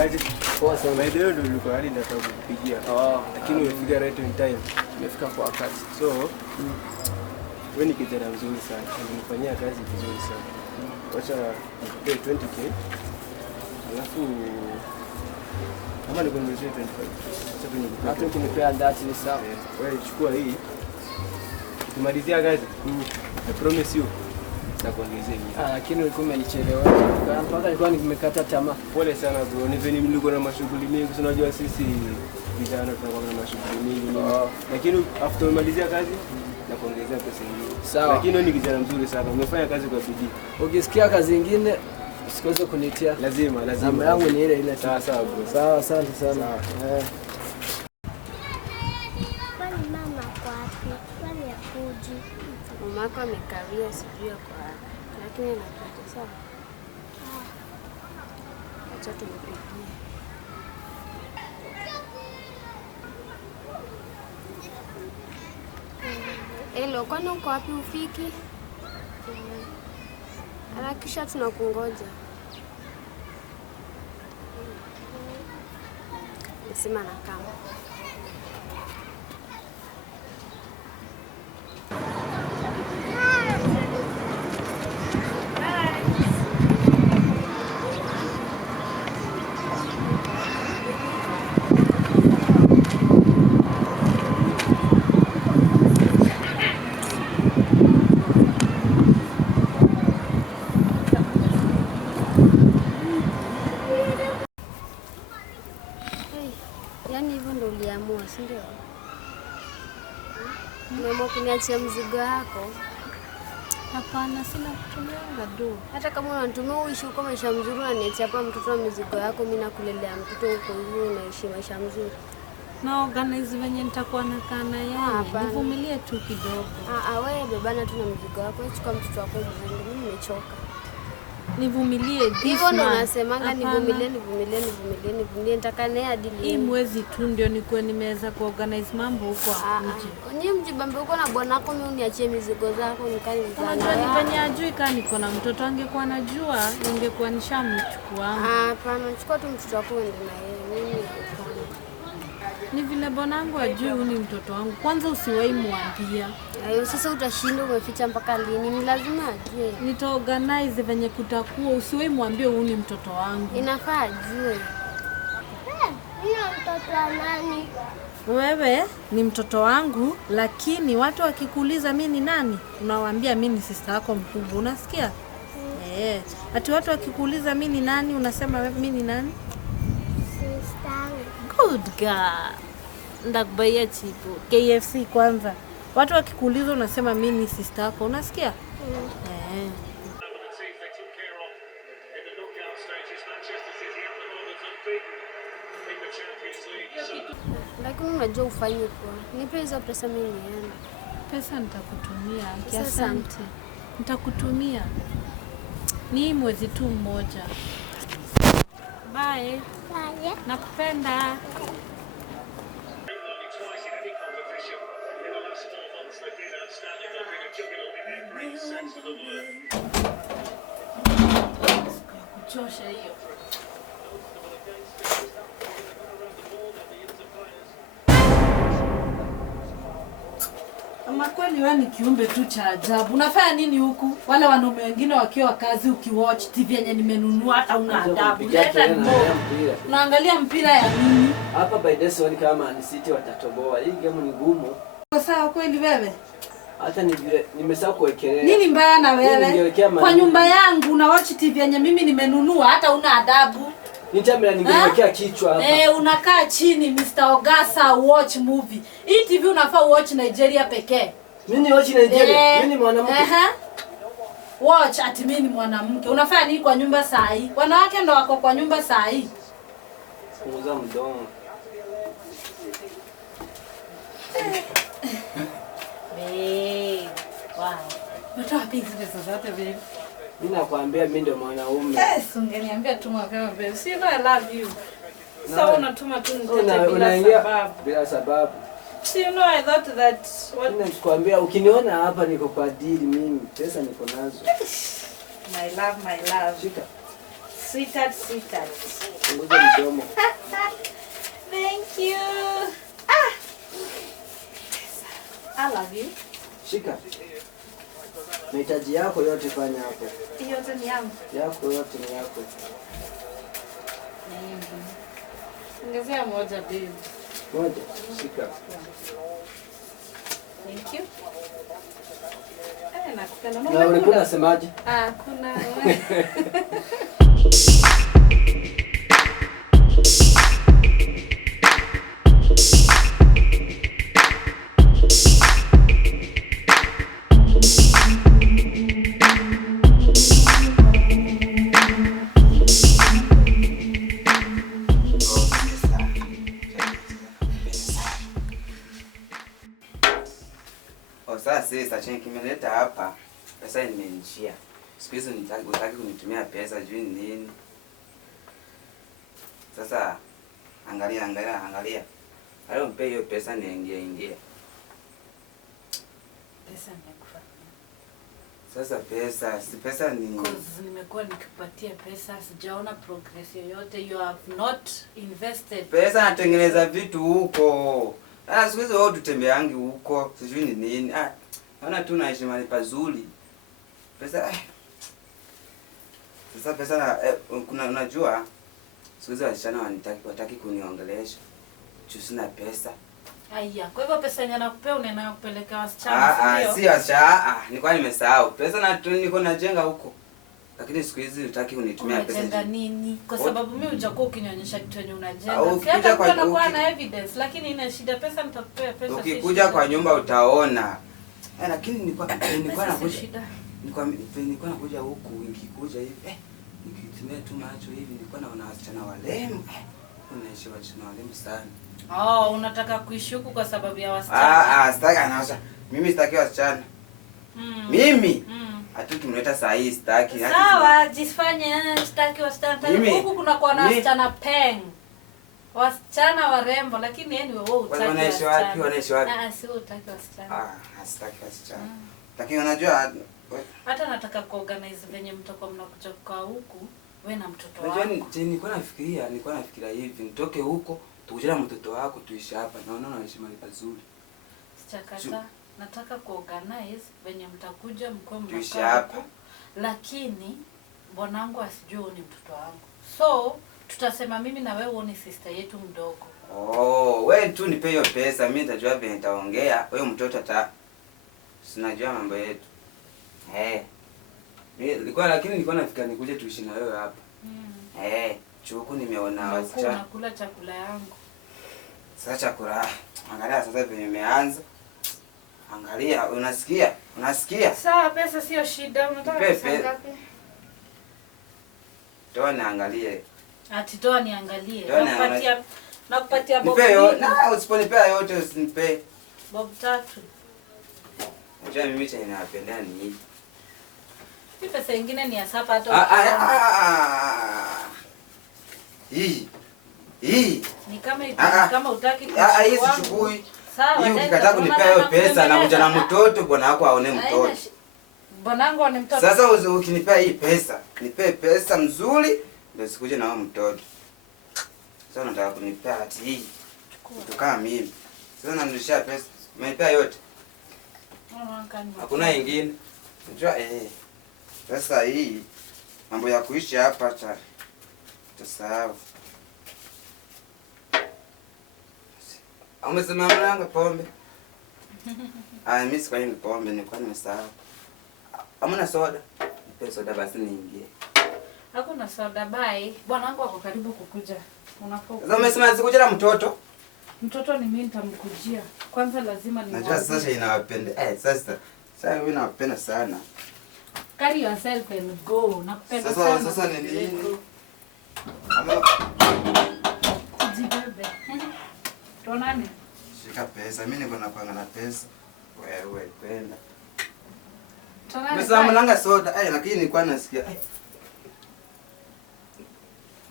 Niaje? Poa sana. By the way ndio nilikuwa hadi nataka kukupigia. Lakini umefika right on time. Umefika kwa wakati. So, wewe ni kijana mzuri sana. Unanifanyia kazi vizuri sana. Wacha nikupe 20k. Alafu kama nikuongezee 25. Acha tu nikupe. Hata ukinipea that ni sawa. Wewe chukua hii. Ukimalizia kazi, I promise you nakuongezea hii. Lakini ulikuwa umenichelewa. Mpaka nilikuwa nimekata tamaa. Pole sana bro. Nilikuwa na mashughuli mengi. Unajua sisi vijana tunakuwa na mashughuli mengi. Lakini after umalizia kazi nakuongezea pesa nyingine. Sawa. Lakini wewe ni kijana mzuri sana. Umefanya kazi kwa bidii. Ukisikia kazi nyingine usikose kunitia. Lazima. Namba yangu ni ile ile. Sawa bro. Sawa, asante sana. Mamako amekawia sijui kwa lakini anakuja sawa. Acha tumpigie. Hello, kwani uko wapi ufiki? Harakisha tunakungoja. Nasema na kama yaani hivyo ndio uliamua, si ndio? Mama kuniachia mzigo wako. Hapana, sina kutumia ngado. Hata kama unatumia uishi huko maisha mzuri na niachia hapa mtoto wa mzigo wako, mimi nakulelea mtoto huko hivi unaishi maisha mzuri. Na organize venye nitakuwa nakaa na yeye. Nivumilie tu kidogo. Wewe bebana tu na mzigo wako, chukua mtoto wako mzuri. Mimi nimechoka. Nivumilie this hivyo ndo nasemanga nivumilie nitaka naye hadi hii mwezi tu ndio nikuwe nimeweza kuorganize mambo huko nje. Nyinyi mjibambe huko na bwanako, mimi uniachie mizigo zako nikani mzana. Unajua nifanye ajui kama niko na mtoto, angekuwa najua ningekuwa nishamchukua. Hapana, chukua tu mtoto wako uende na yeye. Mimi ni vile bwanangu ajui huyu ni mtoto wangu. Kwanza usiwahi muambia. Sasa utashinda umeficha mpaka lini? Ni lazima ajue. Nitaorganize venye kutakuwa, usiwahi muambie huyu ni mtoto wangu. Inafaa ajue. Ni mtoto wa nani? Wewe ni mtoto wangu, lakini watu wakikuuliza mimi ni nani, unawaambia mimi ni sister yako mkubwa. Unasikia? Ati watu wakikuuliza mimi ni nani, unasema wewe mimi ni nani? Good girl. Ndakubaia chipo. KFC kwanza. Watu wakikuuliza unasema mimi ni sister yako. Unasikia? Lakini unajua ufanye kwa. Nipe hizo pesa mimi niende. Pesa nitakutumia. Asante. Nitakutumia. Ni mwezi tu mmoja. Bye. Bye. Nakupenda. Kuchosha hiyo. Ama kweli wewe ni kiumbe tu cha ajabu. Unafanya nini huku? Wale wanaume wengine wakiwa kazi ukiwatch TV yenye nimenunua hata una adabu. Leta mpira. Unaangalia mpira ya nini? Hapa by this one kama Man City watatoboa. Hii game ni ngumu. Kwa sawa kweli wewe? Hata ni vile nimesahau kuwekelea. Nini mbaya na wewe? Kwa nyumba yangu una watch TV yenye mimi nimenunua hata una adabu. Nitamela ningewekea kichwa hapa. Unakaa chini Mr. Ogasa watch movie. Hii TV unafaa watch Nigeria pekee. Mimi ni watch Nigeria. Mimi ni mwanamke. Watch ati mimi ni mwanamke. Unafanya nini kwa nyumba saa hii? Wanawake ndo wako kwa nyumba saa hii. Punguza mdomo. Wow. Unatoa pesa zote babe. Mimi nakwambia mimi ndio mwanaume. Ungeniambia tu mapema babe. See, I love you. So unatuma tu nitete bila sababu. See, you know I thought that what nakwambia ukiniona hapa niko kwa deal mimi. Pesa niko nazo. My love. Shika. Sweetheart. Punguza mdomo. Thank you. I love you. Shika. Mahitaji yako yote fanya hapo. Yote ni yangu. Yako yote ni yako. Ongezea moja babe. Moja. Shika. Thank you. Nakupenda. Na ulikuwa unasemaje? Kuna Sasa chenye kimeleta hapa pesa nimenishia. Siku hizo utaki kunitumia pesa juu nini? Sasa angalia. Hayo mpe hiyo pesa niingie. pesa nimekufa. Sasa pesa ni Because nimekuwa nikipatia pesa sijaona progress yoyote. You have not invested. Pesa natengeneza vitu huko. Siku hizo wao tutembeangi huko. Sijui ni nini. Naona tu naishi mahali pazuri. Pesa Sasa pesa kuna unajua siku hizo wasichana wataki kuniongelesha. Sina pesa. Aya, kwa hivyo pesa yenye nakupea unaenda kupeleka wasichana. Si wasichana. Nilikuwa nimesahau. Pesa niko najenga huko. Lakini siku hizi hutaki unitumia pesa. Unajenga nini? Kwa sababu mimi hujakuwa ukinionyesha kitu yenye unajenga. Ukija kwa na evidence, lakini ina shida pesa nitakupea pesa. Ukikuja kwa nyumba utaona. Lakini nilikuwa nakuja huku nikikuja hivi. Nikitumia tu macho hivi nilikuwa naona wasichana warembo. Unaishi wasichana warembo sana. Unataka kuishi huku kwa sababu ya wasichana? Sitaki anaosha. Mimi sitaki wasichana. Mimi hatu kimleta saa hii sitaki. Sawa, jifanye sitaki wasichana. Huku kuna kwa na wasichana peng. Wasichana warembo lakini wewe utaki wasichana. Wanaishi wapi? Si utaki wasichana. Sitaki wasichana. Lakini unajua hata nataka kuorganize venye mtoko mnakuja kwa huku wewe na mtoto wako. Unajua nilikuwa nafikiria hivi nitoke huko tukuje na mtoto wako tuishi hapa. Naona unaishi mahali pazuri. Sichakata. Nataka kuorganize venye mtakuja mko tuishi hapa. Lakini bwanangu asijue ni mtoto wangu. So tutasema mimi na wewe ni sister yetu mdogo. Wewe tu nipe hiyo pesa, mimi nitajua vile nitaongea. Wewe mtoto sinajua mambo yetu. Nilikuwa nafikiri nikuje tuishi na wewe hapa. Chuku nimeona wasichana. Unakula chakula yangu. Sasa chakula. Angalia sasa vile nimeanza. Angalia, unasikia? Sawa, pesa sio shida. Unataka pesa ngapi? Toa niangalie. Toa niangalie. Nakupatia bob. Nipe yote. Usiponipea yote usinipe. Bob 3. Unajua mimi chenye napenda ni hii. Hii pesa nyingine ni ya sapa hata. Hii. Ni kama utaki kuchukua. Hii sichukui. Sawa, hii ukikataa kunipea hiyo pesa na kuja na mtoto bwana wako aone mtoto. Bwanangu aone mtoto. Sasa ukinipea hii pesa, nipe pesa mzuri ndio sikuje na mtoto. Sasa unataka kunipea ati hii. Tukaa mimi. Sasa namrudishia pesa. Umenipea yote. Hakuna nyingine. Unajua sasa hii mambo ya kuishi hapa tusahau. Umesema mlango pombe. Mimi sikwa ni pombe nilikuwa nimesahau. Hamna soda. Nipe soda basi niingie. Hakuna soda bye. Bwana wangu wako karibu kukuja. Unapokuja. Sasa umesema sikuja na mtoto? Mtoto ni mimi nitamkujia. Kwanza lazima ni. Najua sasa inawapenda. Sasa mimi nawapenda sana. Carry yourself and go. Nakupenda sana. Sasa ni nini? Jibebe. Tuonane. Shika pesa. Mimi niko napanga na pesa. Wewe kwenda. Tuonane. Mesa mlanga soda. Lakini nilikuwa nasikia.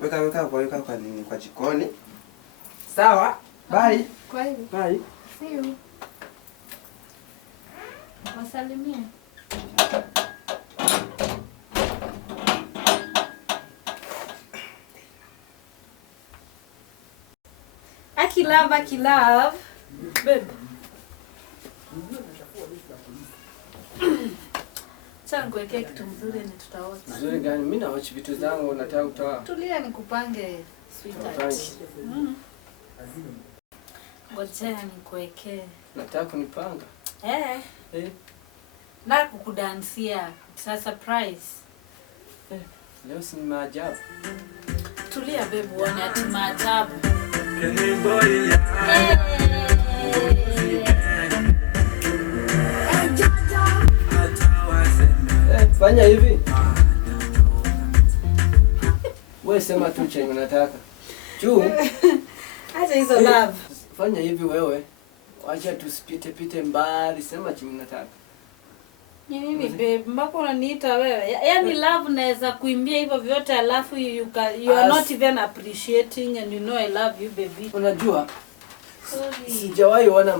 Weka kwa nini kwa jikoni. Sawa? Bye. Kwa hiyo. Bye. See you. Wasalimie. love. Babe. Sasa nikuwekea kitu mzuri ni tutaocha. Mzuri gani? Mimi naocha vitu zangu nataka kutoa. Tulia nikupange sweetheart. Ngojea nikuwekee. Nataka kunipanga. Na kukudansia. It's a surprise. Leo si maajabu. Tulia babe, uone ati maajabu. Fanya hivi. Wewe sema tu chenye unataka. Juu. Acha hizo love. Fanya hivi wewe. Acha tusipite mbali, sema chenye unataka. Nini babe, mbona unaniita wewe? Yaani love naweza kuimbia hivyo vyote alafu you are not even appreciating and you know I love you baby. Unajua? Sorry. Sijawahi ona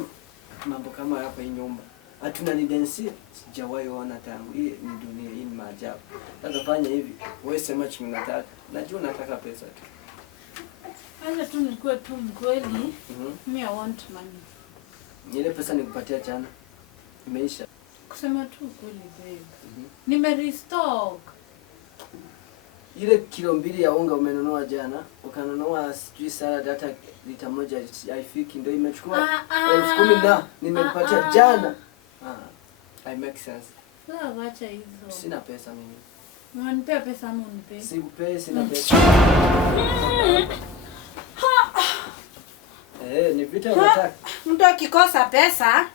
mambo kama hapa hii nyumba. Hatuna ni dance. Sijawahi ona tangu. Hii ni dunia, hii ni maajabu. Sasa fanya hivi. Wewe sema chenye unataka. Najua unataka pesa tu. Acha tu nikuwe tu mkweli. Me I want money. Ile pesa nikupatia jana imeisha. Kusema tu kweli babe. Nime restock. Ile kilo 2 ya unga umenunua jana, ukanunua sijui salad hata lita moja haifiki, ndio imechukua 10,000 na nimekupatia jana. I make sense. Sasa acha hizo. Sina pesa mimi. Unanipea pesa ama unipe? Sikupei, sina pesa. Ni vita unataka. Mtu akikosa pesa,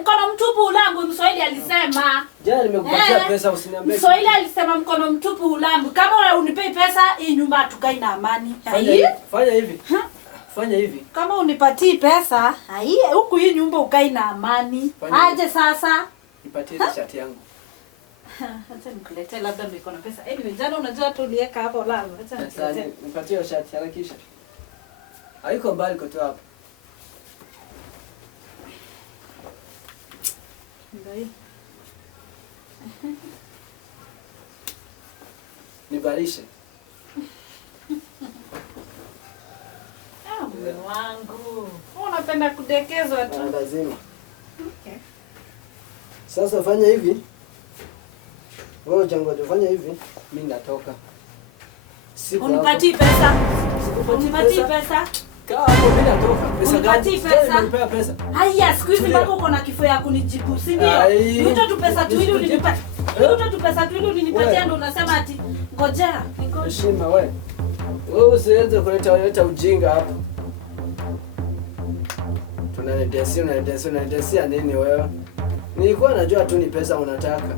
mkono mtupu ulambu, Mswahili alisema. Jana nimekupatia pesa usiniambie. Mswahili alisema mkono mtupu ulambu. Kama unipei pesa, hii nyumba hatukai na amani. Fanya hivi. Fanya hivi. Kama unipatii pesa, huku hii nyumba ukai na amani. Aje sasa? Nipatie shati yangu. Acha nikuletee labda ndio iko na pesa. Anyway, jana unajua tu uliweka hapo lango. Acha nikuletee. Nipatie shati harakisha. Haiko mbali kutoka hapo. Ndio. Nibalishe. Mume wangu. Unapenda kudekezwa tu. Lazima. Okay. Sasa fanya hivi. Wewe jangoje fanya hivi. Mimi natoka. Unipatie pesa. Unipatie pesa. Kama mimi natoka. Pesa gani? Unanipa pesa. Haya, siku hizi bado uko na kifo ya kunijibu, si ndio? Ndio tu pesa tu ili ulinipatia. Ndio tu pesa tu ili ulinipatia ndio unasema ati ngojea. Heshima wewe. Wewe usianze kuleta ujinga hapa. Unanidesia nini wewe? Nilikuwa najua tu ni pesa unataka.